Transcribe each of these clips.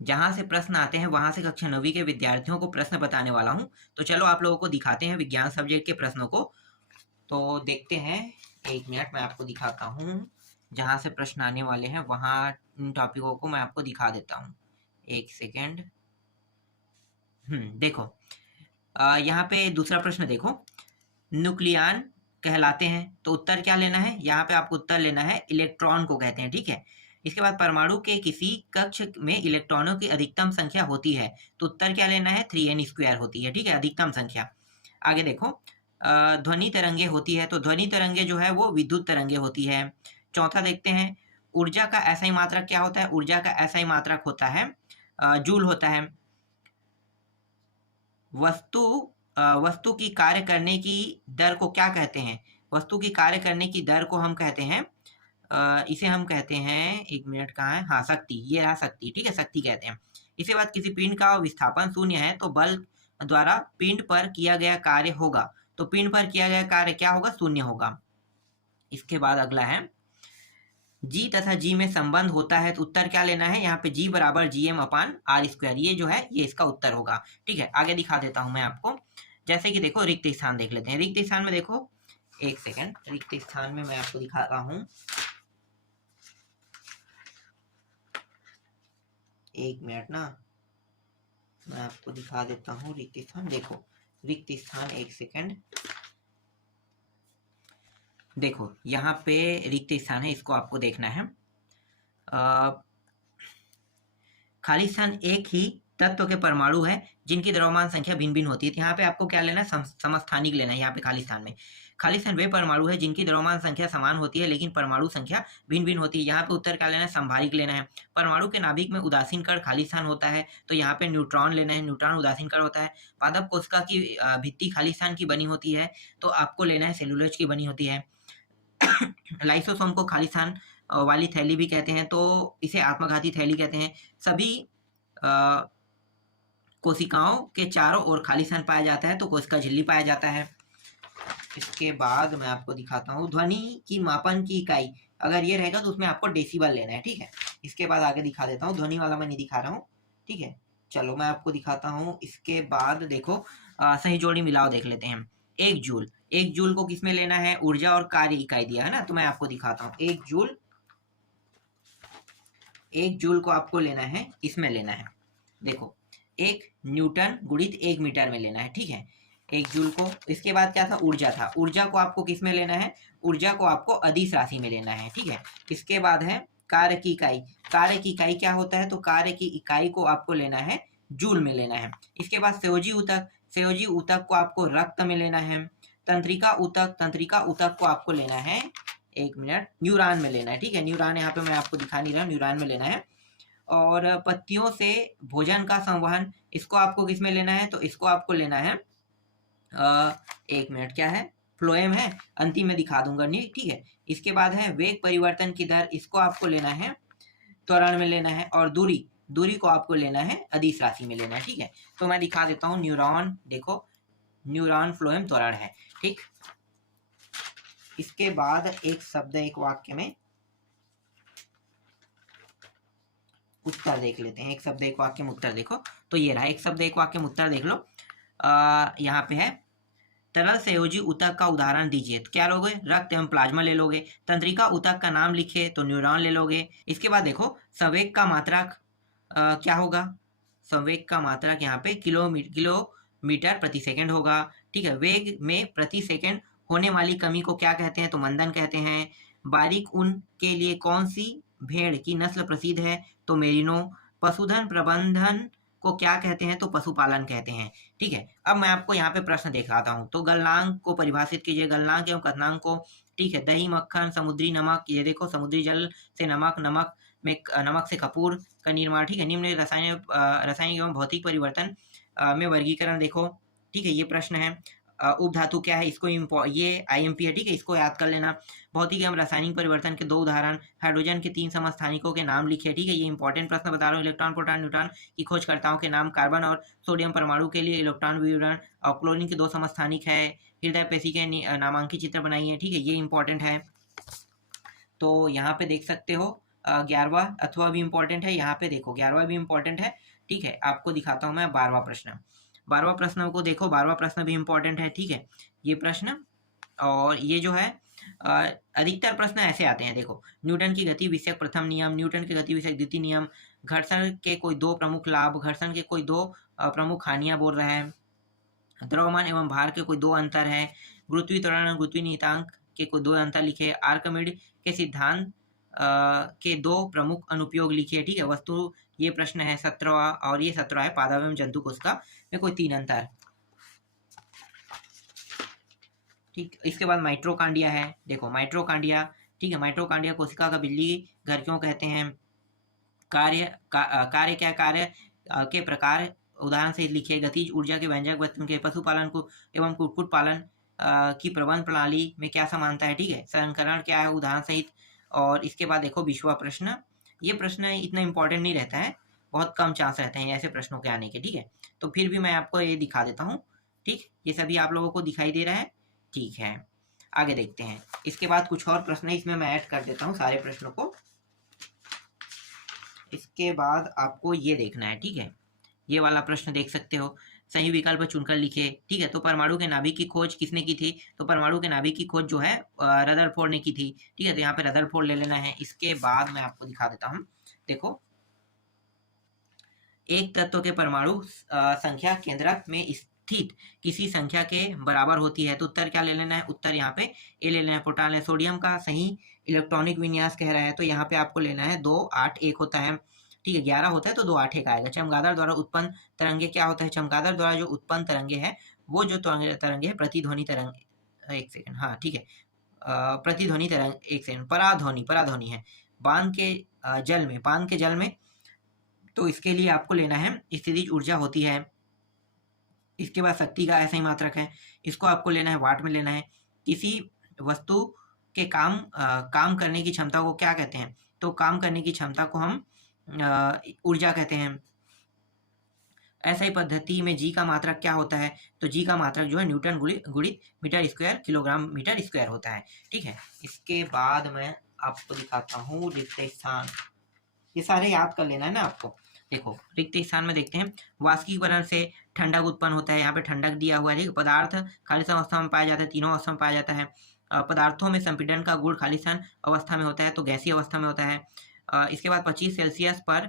जहां से प्रश्न आते हैं वहां से कक्षा 9वीं के विद्यार्थियों को प्रश्न बताने वाला हूं। तो चलो आप लोगों को दिखाते हैं विज्ञान सब्जेक्ट के प्रश्नों को। तो देखते हैं, 1 मिनट मैं आपको दिखाता हूँ। जहां से प्रश्न आने वाले हैं वहां इन टॉपिकों को मैं आपको दिखा देता हूँ। 1 सेकेंड। देखो, यहाँ पे दूसरा प्रश्न देखो, न्यूक्लियन कहलाते हैं, तो उत्तर क्या लेना है? यहाँ पे आपको उत्तर लेना है इलेक्ट्रॉन को कहते हैं, ठीक है। इसके बाद परमाणु के किसी कक्ष में इलेक्ट्रॉनों की अधिकतम संख्या होती है, तो उत्तर क्या लेना है? 3n² होती है, ठीक है, अधिकतम संख्या। आगे देखो, ध्वनि तरंगे होती है, तो ध्वनि तरंगे जो है वो विद्युत तरंगे होती है। चौथा देखते हैं, ऊर्जा का SI मात्रक क्या होता है? ऊर्जा का SI मात्रक होता है जूल होता है। वस्तु वस्तु की कार्य करने की दर को क्या कहते हैं? वस्तु की कार्य करने की दर को हम कहते हैं, इसे हम कहते हैं, 1 मिनट कहाँ है, हाँ शक्ति, ये रहा शक्ति, ठीक है, शक्ति कहते हैं। इसके बाद किसी पिंड का विस्थापन 0 है तो बल द्वारा पिंड पर किया गया कार्य होगा, तो पिंड पर किया गया कार्य क्या होगा? 0 होगा। इसके बाद अगला है, जी तथा जी में संबंध होता है, तो उत्तर क्या लेना है? यहाँ पे जी बराबर GM/r², ये जो है ये इसका उत्तर होगा, ठीक है। आगे दिखा देता हूं मैं आपको, जैसे कि देखो रिक्त स्थान देख लेते हैं। रिक्त स्थान में देखो, 1 सेकेंड, रिक्त स्थान में मैं आपको दिखाता हूँ। 1 मिनट ना, मैं आपको दिखा देता हूँ रिक्त स्थान। देखो रिक्त स्थान, 1 सेकेंड, देखो यहाँ पे रिक्त स्थान है, इसको आपको देखना है। खाली स्थान एक ही तत्व के परमाणु है जिनकी द्रव्यमान संख्या भिन्न भिन्न होती है। तो यहाँ पे आपको क्या लेना है? समस्थानिक लेना है। यहाँ पे खाली स्थान में, खाली स्थान वे परमाणु है जिनकी द्रव्यमान संख्या समान होती है लेकिन परमाणु संख्या भिन्न भिन्न होती है। यहाँ पे उत्तर क्या लेना है? संभारिक लेना है। परमाणु के नाभिक में उदासीन कण खाली स्थान होता है, तो यहाँ पे न्यूट्रॉन लेना है, न्यूट्रॉन उदासीन कण होता है। पादप कोशिका की भित्ति खाली स्थान की बनी होती है, तो आपको लेना है सेलुलोज की बनी होती है। लाइसोसोम को खाली स्थान वाली थैली भी कहते हैं, तो इसे आत्मघाती थैली कहते हैं। सभी कोशिकाओं के चारों ओर खाली स्थान पाया जाता है, तो कोशिका झिल्ली पाया जाता है। इसके बाद मैं आपको दिखाता हूँ ध्वनि की मापन की इकाई, अगर ये रहेगा तो उसमें आपको डेसिबल लेना है, ठीक है। इसके बाद आगे दिखा देता हूँ, ध्वनि वाला मैं नहीं दिखा रहा हूँ, ठीक है। चलो मैं आपको दिखाता हूँ। इसके बाद देखो, सही जोड़ी मिलाओ देख लेते हैं। 1 जूल, 1 जूल को किसमें लेना है? ऊर्जा और कार्य इकाई दिया है ना, तो मैं आपको दिखाता हूँ। 1 जूल, 1 जूल को आपको लेना है, इसमें लेना है, देखो 1 न्यूटन गुणित 1 मीटर में लेना है, ठीक है, 1 जूल को। इसके बाद क्या था? ऊर्जा था, ऊर्जा को आपको किस में लेना है? ऊर्जा को आपको अदिश राशि में लेना है, ठीक है। इसके बाद है कार्य की इकाई, कार्य की इकाई क्या होता है? तो कार्य की इकाई को आपको लेना है जूल में लेना है। इसके बाद संयोजी ऊतक, संयोजी ऊतक को आपको रक्त में लेना है। तंत्रिका ऊतक, तंत्रिका ऊतक को आपको लेना है, 1 मिनट, न्यूरॉन में लेना है, ठीक है। न्यूरॉन यहाँ पे मैं आपको दिखा नहीं रहा, न्यूरॉन में लेना है। और पत्तियों से भोजन का संवहन, इसको आपको किस में लेना है? तो इसको आपको लेना है 1 मिनट, क्या है? फ्लोएम है, अंतिम में दिखा दूंगा नहीं, ठीक है। इसके बाद है वेग परिवर्तन की दर, इसको आपको लेना है त्वरण में लेना है। और दूरी, दूरी को आपको लेना है अदिश राशि में लेना है, ठीक है। तो मैं दिखा देता हूँ, न्यूरॉन देखो, न्यूरॉन फ्लोएम त्वरण है, ठीक। इसके बाद एक शब्द एक वाक्य में उत्तर देख लेते हैं। एक शब्द एक वाक्य में उत्तर देखो, तो ये रहा, एक शब्द एक वाक्य में उत्तर देख लो। यहाँ पे है, तरल संयोजी ऊतक का उदाहरण दीजिए, तो क्या लोगे? रक्त एवं प्लाज्मा ले लोगे। तंत्रिका ऊतक का नाम लिखे, तो न्यूरॉन ले लोगे। इसके बाद देखो, संवेग का मात्रक क्या होगा? संवेग का मात्रक यहाँ पे किलोमीटर प्रति सेकंड होगा, ठीक है। वेग में प्रति सेकंड होने वाली कमी को क्या कहते हैं? तो मंदन कहते हैं। बारीक ऊन के लिए कौन सी भेड़ की नस्ल प्रसिद्ध है? तो मेरिनो। पशुधन प्रबंधन को क्या कहते हैं? तो पशुपालन कहते हैं, ठीक है। अब मैं आपको यहाँ पे प्रश्न दिखाता हूँ, तो गलनांक को परिभाषित कीजिए, गलनांक एवं कथनांक को, ठीक है। दही, मक्खन, समुद्री नमक, ये देखो समुद्री जल से नमक, नमक में नमक से कपूर का निर्माण, ठीक है। निम्न रासायनिक एवं भौतिक परिवर्तन में वर्गीकरण देखो, ठीक है, ये प्रश्न है। उपधातु क्या है? इसको ये IMP है, ठीक है, इसको याद कर लेना। भौतिक एवं रासायनिक परिवर्तन के 2 उदाहरण, हाइड्रोजन के 3 समस्थानिकों के नाम लिखे, ठीक है, ये इंपॉर्टेंट प्रश्न बता रहा हूँ। इलेक्ट्रॉन, प्रोटॉन, न्यूट्रॉन की खोजकर्ताओं के नाम, कार्बन और सोडियम परमाणु के लिए इलेक्ट्रॉन विवरण, और क्लोरीन के 2 समस्थानिक है। हृदय पेशी के नामांकित चित्र बनाइए, ठीक है, ये इंपॉर्टेंट है। तो यहाँ पे देख सकते हो, 11वां अथवा भी इंपॉर्टेंट है। यहाँ पे देखो 11वां भी इंपॉर्टेंट है। ठीक है, आपको दिखाता हूँ मैं 12वां प्रश्न। 12वां प्रश्न को देखो, 12वां प्रश्न भी इंपॉर्टेंट है। ठीक है, ये प्रश्न और ये जो है अधिकतर प्रश्न ऐसे आते हैं। देखो, न्यूटन की गति विषयक प्रथम नियम, न्यूटन के गति विषयक द्वितीय नियम, घर्षण के कोई दो प्रमुख लाभ, घर्षण के कोई दो प्रमुख हानियां बोल रहा है, द्रव्यमान एवं भार के कोई दो अंतर है, गुरुत्वीय त्वरण और गुरुत्वीय नियतांक के कोई दो अंतर लिखे, आर्किमिड के सिद्धांत के दो प्रमुख अनुप्रयोग लिखे। ठीक है, वस्तु ये प्रश्न है 17वां, और ये 17वां है पादप एवं जंतु कोशिका में कोई तीन अंतर। ठीक, इसके बाद माइट्रोकांडिया है। देखो माइट्रोकांडिया, ठीक है, माइट्रोकांडिया कोशिका का बिजली घर क्यों कहते हैं, कार्य क्या कार्य के प्रकार उदाहरण से लिखिए, गतिज ऊर्जा के व्यंजक वस्तु के पशुपालन को एवं कुक्कुट पालन की प्रबंध प्रणाली में क्या समानता है। ठीक है, संकरण क्या है उदाहरण सहित। और इसके बाद देखो 20वां प्रश्न, ये प्रश्न इतना इंपॉर्टेंट नहीं रहता है, बहुत कम चांस रहते हैं ऐसे प्रश्नों के आने के। ठीक है, तो फिर भी मैं आपको ये दिखा देता हूँ। ठीक, ये सभी आप लोगों को दिखाई दे रहा है। ठीक है, आगे देखते हैं। इसके बाद कुछ और प्रश्न है, इसमें मैं ऐड कर देता हूँ सारे प्रश्नों को। इसके बाद आपको ये देखना है। ठीक है, ये वाला प्रश्न देख सकते हो, सही विकल्प चुनकर लिखे। ठीक है, तो परमाणु के नाभिक की खोज किसने की थी, तो परमाणु के नाभिक की खोज जो है रदरफोर्ड ने की थी। ठीक है, तो यहाँ पे रदरफोर्ड ले लेना है। इसके बाद मैं आपको दिखा देता हूँ। देखो, एक तत्व के परमाणु संख्या केंद्रक में स्थित किसी संख्या के बराबर होती है, तो उत्तर क्या ले लेना है, उत्तर यहाँ पे ए ले लेना है। प्रोटॉन है, सोडियम का सही इलेक्ट्रॉनिक विन्यास कह रहा है, तो यहाँ पे आपको लेना है 2 8 1 होता है। ठीक है, 11 होता है तो 2 8 1 आएगा। चमगादड़ द्वारा उत्पन्न तरंगे क्या होता है, चमगादड़ द्वारा जो उत्पन्न तरंगे है वो जो तरंगे है प्रतिध्वनि तरंग, एक सेकंड, हाँ ठीक है, प्रतिध्वनि तरंग, एक सेकंड, पराध्वनि है। बांध के जल में, तो इसके लिए आपको लेना है स्थितिज ऊर्जा होती है। इसके बाद शक्ति का ऐसा ही मात्रक है, इसको आपको लेना है वाट में लेना है। किसी वस्तु के काम करने की क्षमता को क्या कहते हैं, तो काम करने की क्षमता को हम ऊर्जा कहते हैं। ऐसा ही पद्धति में जी का मात्रक क्या होता है, तो जी का मात्रक जो है न्यूटन गुणित metre square kilogram metre square होता है। ठीक है, इसके बाद मैं आपको दिखाता हूँ रिक्त स्थान, ये सारे याद कर लेना है ना आपको। देखो रिक्त स्थान में देखते हैं, वाष्पीकरण से ठंडक उत्पन्न होता है, यहाँ पे ठंडक दिया हुआ है। पदार्थ खालिशन अवस्था में पाया जाता है, तीनों अवस्था में पाया जाता है। पदार्थों में संपीड़न का गुण खालिशन अवस्था में होता है, तो गैसीय अवस्था में होता है। इसके बाद 25 सेल्सियस पर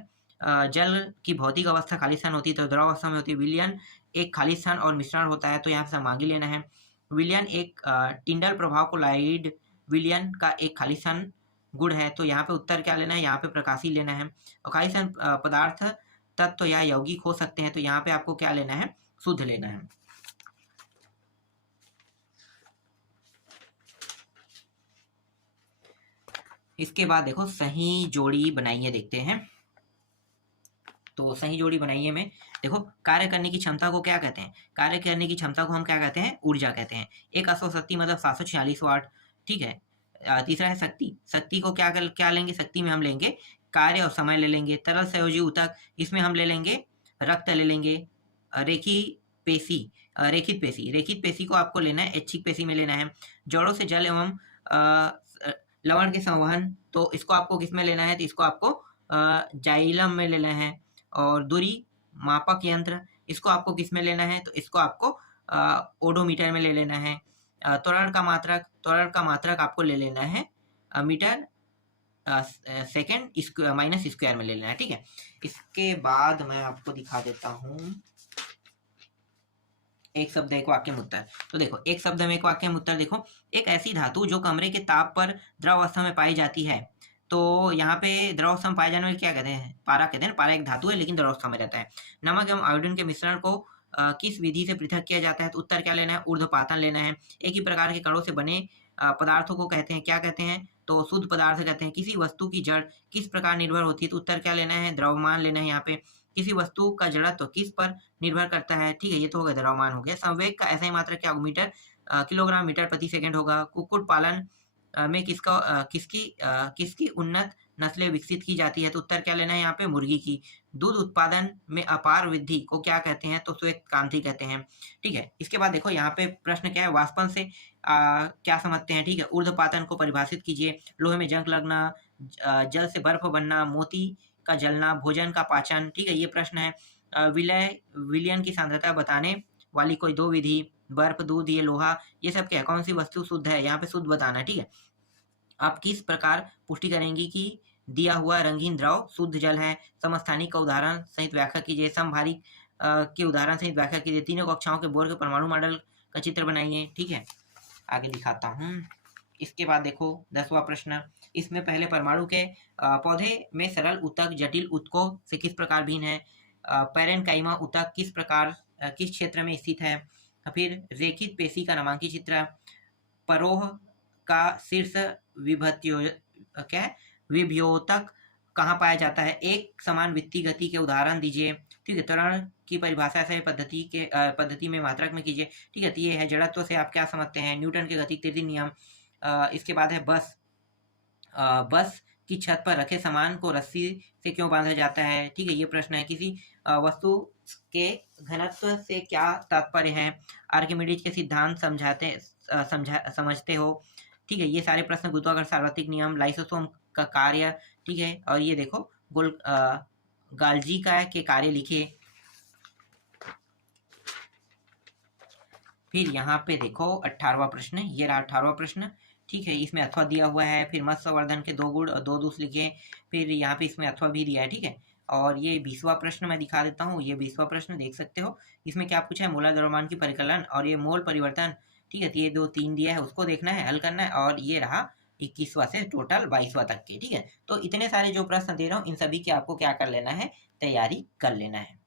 जल की भौतिक अवस्था खालिशन होती है, तो द्रव अवस्था में होती है। विलयन एक खालिशन और मिश्रण होता है, तो यहाँ से समांगी लेना है। विलयन एक टिंडल प्रभाव को लाइड विलयन का एक खालिशन गुण है, तो यहाँ पे उत्तर क्या लेना है, यहाँ पे प्रकाशी लेना है। और खालिशन पदार्थ तत्व या यौगिक हो सकते हैं, तो यहाँ पे आपको क्या लेना है, शुद्ध लेना है। इसके बाद देखो सही जोड़ी बनाइए, देखते हैं। तो सही जोड़ी बनाइए में देखो, कार्य करने की क्षमता को क्या कहते हैं, कार्य करने की क्षमता को हम क्या कहते हैं, ऊर्जा कहते हैं। एक अश्वशक्ति मतलब 746 वाट। ठीक है, तीसरा है शक्ति, शक्ति को क्या लेंगे, शक्ति में हम लेंगे कार्य और समय ले लेंगे। तरल संयोजी ऊतक, इसमें हम ले लेंगे रक्त ले लेंगे। रेखित पेशी को आपको लेना है ऐच्छिक पेशी में लेना है। जड़ों से जल एवं लवण के संवहन, तो इसको आपको किस में लेना है, तो इसको आपको जाइलम में लेना है। और दूरी मापक यंत्र, इसको आपको किस में लेना है, तो इसको आपको ओडोमीटर में ले लेना है। त्वरण का मात्रक आपको ले लेना है मीटर सेकेंड माइनस स्क्वायर में ले लेना है। ठीक है, इसके बाद मैं आपको दिखा देता हूँ एक शब्द एक वाक्य में उत्तर। तो देखो एक शब्द में एक वाक्य में उत्तर, देखो एक ऐसी धातु जो कमरे के ताप पर द्रव अवस्था में पाई जाती है, तो यहाँ पे द्रव अवस्था में पाए जाने वाले क्या कहते हैं, पारा कहते हैं। पारा एक धातु है लेकिन द्रव अवस्था में रहता है। नमक एवं आयोडीन के मिश्रण को किस विधि से पृथक किया जाता है, तो उत्तर क्या लेना है, ऊर्ध्वपातन लेना है। एक ही प्रकार के कणों से बने पदार्थों को कहते हैं, क्या कहते हैं, तो शुद्ध पदार्थ कहते हैं। किसी वस्तु की जड़ किस प्रकार निर्भर होती है, तो उत्तर क्या लेना है, द्रव्यमान लेना है। यहाँ पे किसी वस्तु का जड़त्व किस पर निर्भर करता है, ठीक है, ये तो हो गया द्रव्यमान हो गया। संवेग का ऐसा ही मात्रा क्या, मीटर किलोग्राम मीटर प्रति सेकंड होगा। कुक्कुट पालन में किसकी उन्नत नस्लें विकसित की जाती है, तो उत्तर क्या लेना है, यहाँ पे मुर्गी की। दूध उत्पादन में अपार वृद्धि को क्या कहते हैं, तो श्वेत क्रांति कहते हैं। ठीक है, इसके बाद देखो यहाँ पे प्रश्न क्या है, वाष्पन से क्या समझते हैं। ठीक है, ऊर्ध्वपातन को परिभाषित कीजिए। लोहे में जंग लगना, जल से बर्फ बनना, मोती का जलना, भोजन का पाचन, ठीक है, ये प्रश्न है। विलयन की सांद्रता बताने वाली कोई दो विधि, बर्फ, दूध, ये लोहा, ये सब क्या है, कौन सी वस्तु शुद्ध है, यहाँ पे शुद्ध बताना, ठीक है। आप किस प्रकार पुष्टि करेंगी कि दिया हुआ रंगीन द्रव शुद्ध जल है? समस्थानिक का उदाहरण सहित व्याख्या कीजिए, समभारिक के उदाहरण सहित व्याख्या कीजिए, तीनों कक्षाओं के बोर के परमाणु मॉडल का चित्र बनाइए, ठीक है। आगे दिखाता हूँ। इसके बाद देखो 10वां प्रश्न, इसमें पहले परमाणु के पौधे में सरल ऊतक जटिल ऊतकों से किस प्रकार भिन्न है? पैरेन्काइमा ऊतक किस प्रकार किस क्षेत्र में स्थित है? फिर रेखित पेशी का नामांकित चित्र, परोह का शीर्ष विभत्यो क्या है, विभ्योतक कहाँ पाया जाता है? एक समान वृत्तीय गति के उदाहरण दीजिए, ठीक है। त्वरण की परिभाषा से पद्धति में मात्रक में कीजिए, ठीक है। तो ये है जड़त्व से आप क्या समझते हैं, न्यूटन के गति तृतीय नियम। इसके बाद है बस की छत पर रखे सामान को रस्सी से क्यों बांधा जाता है, ठीक है, ये प्रश्न है। किसी वस्तु के घनत्व से क्या तात्पर्य है? आर्किमिडीज के सिद्धांत समझते हो, ठीक है। ये सारे प्रश्न, गुरुत्वाकर्षण सार्वत्रिक नियम, लाइसोसोम का कार्य, ठीक है। और ये देखो गाल्जी का के कार्य लिखे। फिर यहाँ पे देखो 18वां प्रश्न, ये रहा 18वां प्रश्न, ठीक है। इसमें अथवा दिया हुआ है, फिर मत्स्य संवर्धन के 2 गुण और 2 दोष लिखे, फिर यहाँ पे इसमें अथवा भी दिया है, ठीक है। और ये 20वां प्रश्न मैं दिखा देता हूँ, ये 20वां प्रश्न देख सकते हो। इसमें क्या पूछा है, मोलर द्रव्यमान की परिकलन और ये मोल परिवर्तन, ठीक है। तो ये 2 3 दिया है, उसको देखना है, हल करना है। और ये रहा 21वां से टोटल 22वां तक के, ठीक है। तो इतने सारे जो प्रश्न दे रहा हूँ, इन सभी की आपको क्या कर लेना है, तैयारी कर लेना है।